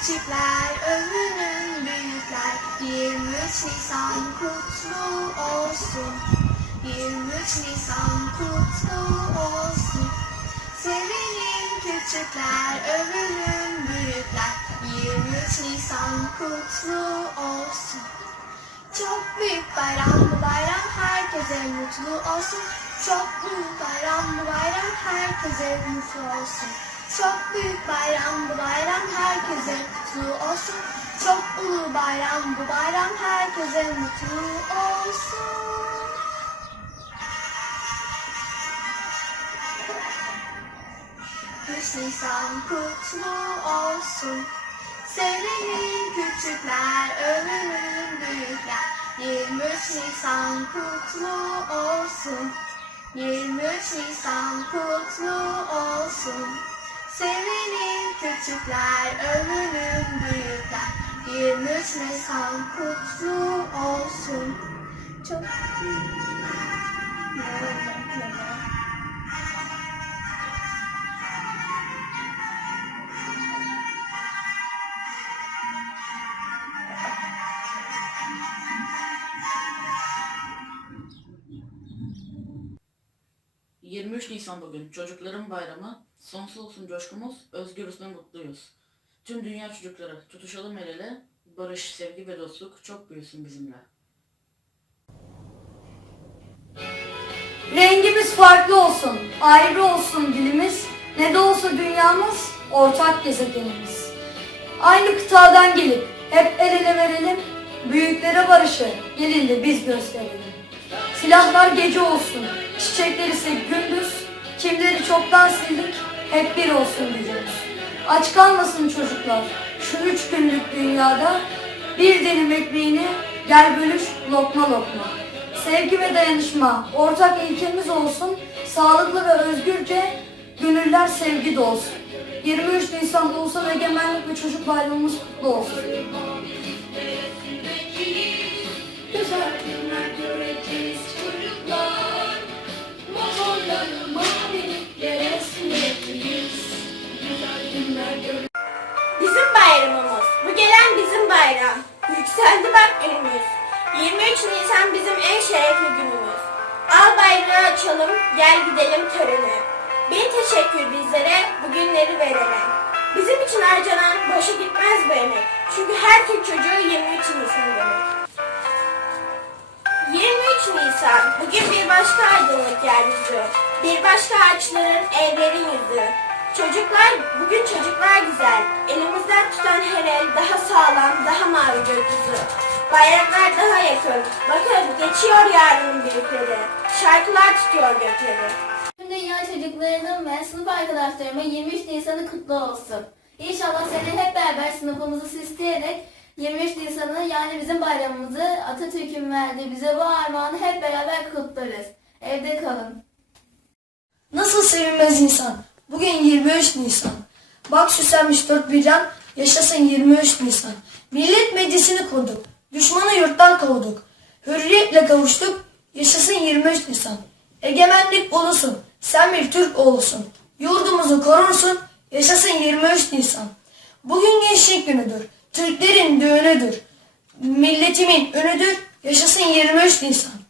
küçükler, övünün büyükler. 23 Nisan kutlu olsun. 23 Nisan kutlu olsun. Sevinin küçükler, övünün büyükler. 23 Nisan kutlu olsun. Çok büyük bayram bu bayram herkese mutlu olsun. Çok büyük bayram bu bayram herkese mutlu olsun. Çok büyük bayram bu bayram herkese mutlu olsun. Çok ulu bayram bu bayram herkese mutlu olsun. Üç Nisan kutlu olsun. Sevinin küçükler, övünün büyükler. 23 Nisan kutlu olsun. 23 Nisan kutlu olsun. Sevinin küçükler, övünün büyükler. 23 Nisan kutlu olsun. Çok Hı. 23 Nisan bugün. Çocukların bayramı. Sonsuz olsun coşkumuz. Özgürüz ve mutluyuz. Tüm dünya çocukları tutuşalım el ele. Barış, sevgi ve dostluk çok büyüsün bizimle. Rengimiz farklı olsun, ayrı olsun dilimiz, ne de olsa dünyamız, ortak gezegenimiz. Aynı kıtadan gelip hep el ele verelim, büyüklere barışı gelin de biz gösterelim. Silahlar gece olsun, çiçekler ise gündüz, kimleri çoktan sildik, hep bir olsun gücümüz. Aç kalmasın çocuklar, şu üç günlük dünyada, bir dilim ekmeğini gel bölüş lokma lokma. Sevgi ve dayanışma ortak ilkemiz olsun, sağlıklı ve özgürce gönüller sevgi dolsun. 23 Nisan Ulusal Egemenlik ve Çocuk Bayramımız kutlu olsun. Bizim bayramımız. Bu gelen bizim bayram. Yükseldi bak elimiz. 23 Nisan bizim en şerefli günümüz. Al bayrağı açalım, gel gidelim törene. Bir teşekkür bizlere, bu günleri verene. Bizim için harcanan boşa gitmez bu emek. Çünkü her Türk çocuğu 23 Nisan demek. 23 Nisan, bugün bir başka aydınlık yeryüzü. Bir başka ağaçların, evlerin yüzü. Çocuklar, bugün çocuklar güzel. Elimizden tutan her el daha sağlam, daha mavi gökyüzü. Bayraklar daha yakın. Bakın geçiyor yarının büyükleri. Şarkılar tutuyor gökleri. Tüm dünya çocuklarının ve sınıf arkadaşlarıma 23 Nisan'ı kutlu olsun. İnşallah seni hep beraber sınıfımızı süsleyerek 23 Nisan'ı yani bizim bayramımızı Atatürk'ün verdiği bize bu armağanı hep beraber kutlarız. Evde kalın. Nasıl sevinmez insan? Bugün 23 Nisan. Bak süslenmiş dört bir yan, yaşasın 23 Nisan. Millet meclisini kurduk, düşmanı yurttan kovduk. Hürriyetle kavuştuk, yaşasın 23 Nisan. Egemenlik ulusun, sen bir Türk oğlusun. Yurdumuzu korursun, yaşasın 23 Nisan. Bugün gençlik günüdür, Türklerin düğünüdür. Milletimin önüdür, yaşasın 23 Nisan.